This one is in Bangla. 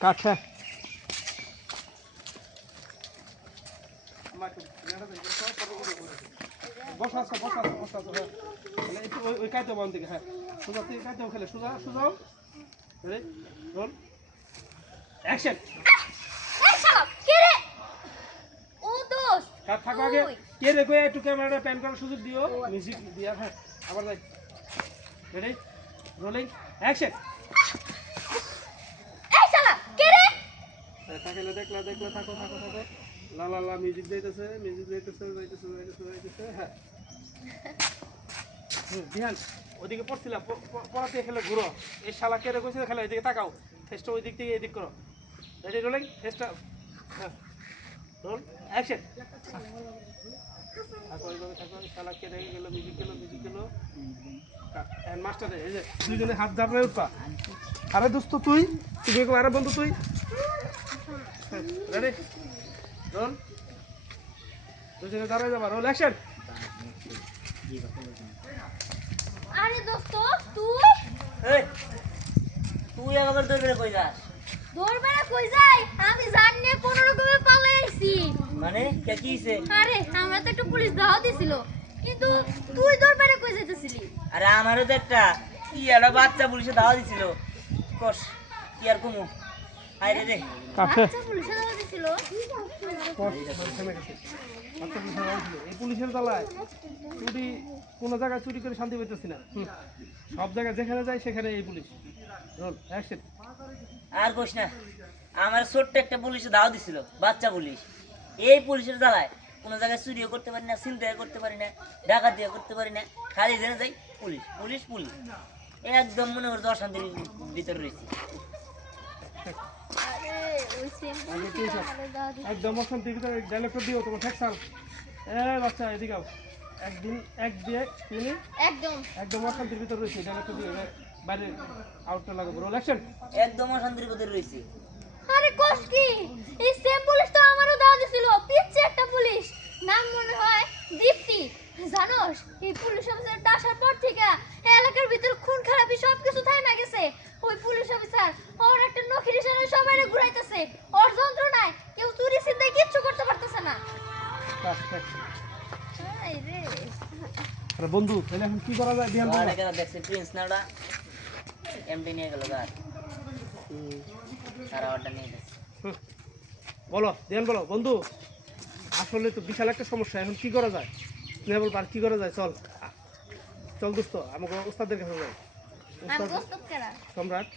কাট হ্যাঁ বসা আছে হ্যাঁ একটু ওই কাইতে বান থেকে হ্যাঁ সোজা থেকে কাইতেও খেলে সোজা সোজাও রেডি রোল অ্যাকশন কাট থাকো আগে কে রে কই একটু ক্যামেরাটা প্যান করার সুযোগ দিও মিউজিক দিয়া হ্যাঁ আবার যাই রেডি রোলিং অ্যাকশন তাকাইলে দেখলা থাকো লা লা লা মিউজিক যাইতেছে হ্যাঁ বিহান ওদিকে পড়ছিলা পড়াতে খেলে ঘুরো এই শালা কেড়ে কইছে খেলে এদিকে তাকাও ফেসটা ওই দিক থেকে এদিক করো রেডি রোলিং ফেসটা হ্যাঁ রোল অ্যাকশন থাকো শালা কেড়ে গেল মিউজিক গেল মাস্টার এই যে দুইজনে হাত ধাপড়ে উঠবা আরে দোস্ত তুই আরে বন্ধু তুই রেডি রোল দুজনে দাঁড়ায় যাবা রোল অ্যাকশন আরে দোস্ত তুই আবার দৌড়ে কই যাস? দৌড়বে না কই যাই আমি জাননে কোন রকমে পালাইছি মানে কে কি হইছে? আরে আমরা তো একটু পুলিশ দাও দিছিল কিন্তু তুই দৌড়বে না কই যাইতেছিলি আরে আমারও তো একটা কি একটা বাচ্চা পুলিশে দাওয়া দিছিল কস কি আর কমু আইরে রে আচ্ছা পুলিশ দাও দিছিল এই পুলিশের জ্বালায় চুরি কোনো জায়গায় চুরি করে শান্তি পাইতেছি না সব জায়গায় যেখানে যায় সেখানে এই পুলিশ রোল অ্যাকশন আর কইস না আমার ছোট্ট একটা পুলিশে দাওয়া দিছিল বাচ্চা পুলিশ এই পুলিশের জ্বালায় কোনো জায়গায় চুরিও করতে পারি না ছিনতাই করতে পারি না ডাকাতিও করতে পারি না খালি জেনে যাই পুলিশ পুলিশ পুলিশ একদম মনে করছে অশান্তির ভিতরে রয়েছি আরে ওই সেম একদম অশান্তির ভিতরে ডায়লগটা দিও তোমার ঠেকসাল বাচ্চা এদিকে আও একদিন এক দিয়ে তুমি একদম অশান্তির ভিতরে রয়েছে ডায়লগটা দিও বাইরে আউটটা লাগাবো রোল অ্যাকশন একদম অশান্তির ভিতরে রয়েছি আরে কোস কি এই সেম পুলিশ তো আমারও দাও দিছিল পিচ্ছে একটা পুলিশ নাম মনে হয় দীপ্তি জানোস এই পুলিশ অফিসারটা আসার পর থেকে এই এলাকার ভিতর খুন খারাপি সবকিছু থাইমা গেছে ওই পুলিশ অফিসার ওর একটা নখির ইশারায় সবাইরে ঘুরাইতেছে ওর যন্ত্রণায় কেউ চুরি ছিনতাই কিচ্ছু করতে পারতেছে না আরে আরে বন্ধু তাহলে এখন কি করা যায় বিহান আর এখানে দেখছি প্রিন্স নাড়া এমডি নিয়ে গেল গার সারা অর্ডার নিয়ে গেছে বলো দেন বলো বন্ধু আসলে তো বিশাল একটা সমস্যা এখন কি করা যায় তুমি বল আর কি করা যায় চল চল দোস্ত আমাকে ওস্তাদের কাছে যাই আমি গোস্তব কেরা সম্রাট